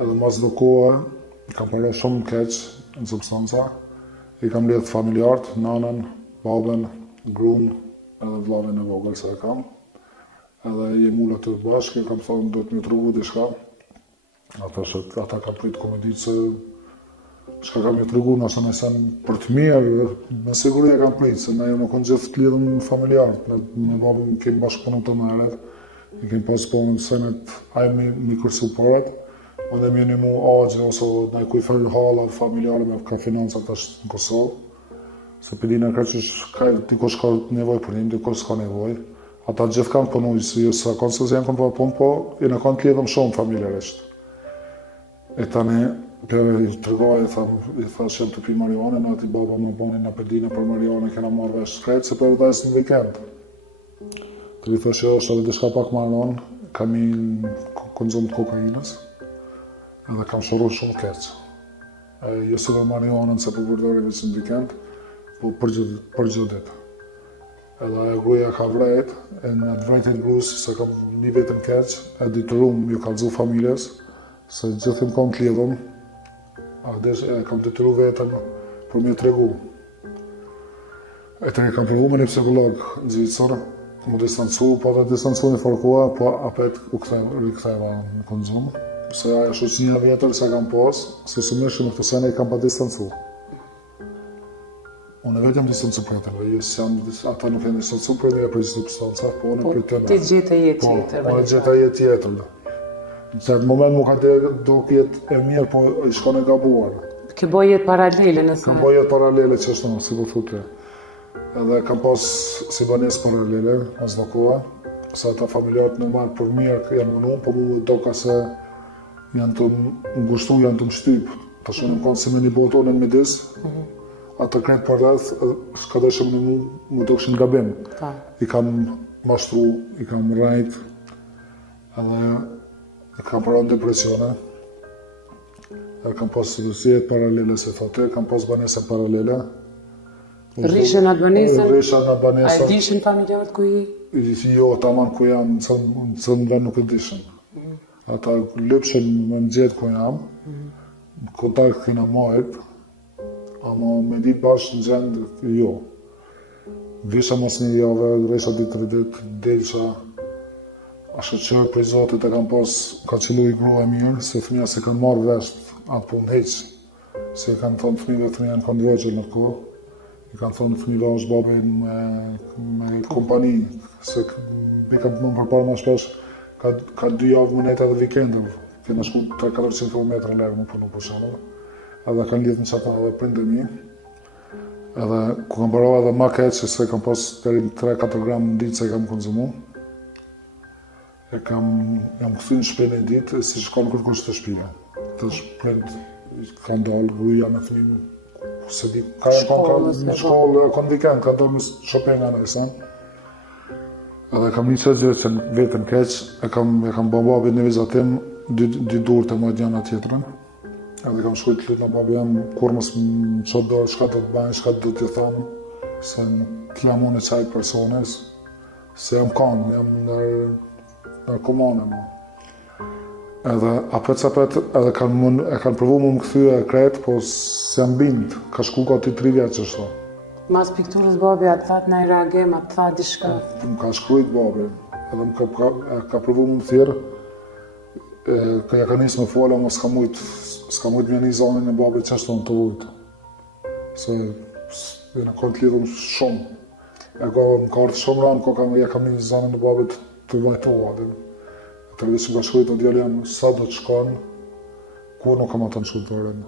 Edhe mas do kohë, kam parë shumë keq në substanca. I kam lidhë familjartë, nanën, babën, gruan, edhe vllavin e vogël se e kam. Edhe jem ullë të bashkë, kam thonë do të më tregu diçka. Ata kam pritë komedit se çka kam ju tregu nëse nësen për të mirë, me siguri e kam pritë, se ne nuk konë gjithë të lidhëm familjartë. Me babën kemi bashkëpunu të meret, i kemi pas punën senet, ajë mi kërsu parat, edhe mi një mu agje ose në kuj fërë hala familjare me ka financat është në Kosovë. Se përdina ka që dikush ka nevoj për një, dikush s'ka nevoj. Ata gjithë kanë punu, jo sa kanë se janë kanë për punë, po i në kanë të lidhëm shumë familjarisht. E tani, i tërgoj, i thash jem të pi marijuane, në ati baba më bani në përdina për marijuane, kena marrë vesh shkrejt, se për edhe në vikend. Të i thash jo, është edhe diçka pak marijuane, kam i konzum të kokainës, edhe kam shuru shumë keq. Jo se dhe marijuanën se për përdori veç në vikend, po për gjithë ditë. Edhe gruaja ka vrejt, e në të vrejtën grus, se kam një vetën keq, e detyrum ju kalzu familjes, se gjithë më kam të lidhëm, e kam detyru vetën për më tregu. E të kam përvu me një psikolog në Zvicër, mu distancu, po dhe distancu një farkua, po apet u riktheva në konzum. Se ajo shoqënia vjetër se kam pas, se sumeshë në këtë sene i kam pa distancu. Unë vetë jam distancu për jetën, ata nuk janë distancu për një për substanca, po unë për të në. Ti gjeta jetë tjetër. Po, unë gjeta jetë tjetër. Në certë moment mu ka duke jetë e mirë, po i shkon e gabuar. Ke boj jetë paralele nëse? Kam boj jetë paralele që është në, si po thute. Edhe kam pas si banes paralele, as do koha, se ata familjarët normal për mirë janë mënu, po mu do ka se janë të ngushtu, janë të mshtyp. Ta shumë në kanë si me një botë unë në midis, ata kretë për rreth, s'ka dhe shumë në mu do këshin gabim. I kam mashtru, i kam rajt, edhe i kam paran depresione. Edhe kam pas jetë paralele, se thote, kam pas banesën paralele. Rishën atë banesën? Rishën atë banesën. A i dishin familjarët ku i? Jo, taman ku jam, në cëllë nga nuk i dishin. Ata lypshin me më gjithë ku jam, kontakt kina majt, ama me ditë bashkë në gjendë, jo. Visha mos një jave, resha ditë të ditë, delësha. Ashtë qërë për zotit e kam pas, ka qëllu i grua e mirë, se fëmija se kanë marrë vesht, atë punë heqë. Se i kanë thonë fëmijëve, fëmija në kanë dveqër në kohë. I kanë thonë fëmijëve është babin me kompani, se mi kam të mënë përpara ma shpesh, ka 2 javë më nejtë edhe vikendër. Kena shku 300-400 km lërë më punu për shumë. Edhe kanë lidhë në qata edhe prindë mi. Edhe ku kam parova edhe ma keq, se kam pas deri 3-4 gram në ditë se kam konzumu. Jam këthy në shpinë e ditë, si shkon kërkush të shpia. Të shprindë, kanë dalë, gruja me fëmimë, se di, ka në shkollë, kanë vikend, kanë dalë me shopenga në isan. Edhe kam një qëtë gjithë që në vetën keq, e kam bababit në vizatim, 2 durë të madjana tjetërën. Edhe kam shkujt të lutë në babë jam, kur mësë më qatë dorë, shka të të banjë, shka të du t'ju thamë, se nuk jam unë e qajtë persones, se jam kanë, jam narkomane mu. Edhe apet edhe kanë përvu mu më këthyë e kretë, po s'jam bindë, ka shku ka ti 3 vjetë që shto. Mas pikturës babi atë thatë në i reagim, atë thatë dishka? Më ka shkrujt babi, edhe më ka përvu mu më thirë, këja ka njësë me fola, ma s'ka mujt me një zanin e babi që ashtu në të vujtë. Se në kanë të lidhëm shumë. Më ka ardhë shumë ranë, ja kam një zanin e babit të vajtoha. Të rrëdhë që më ka shkrujt, o djali janë sa do të shkanë, ku nuk kam atë në shkrujt të rrënë.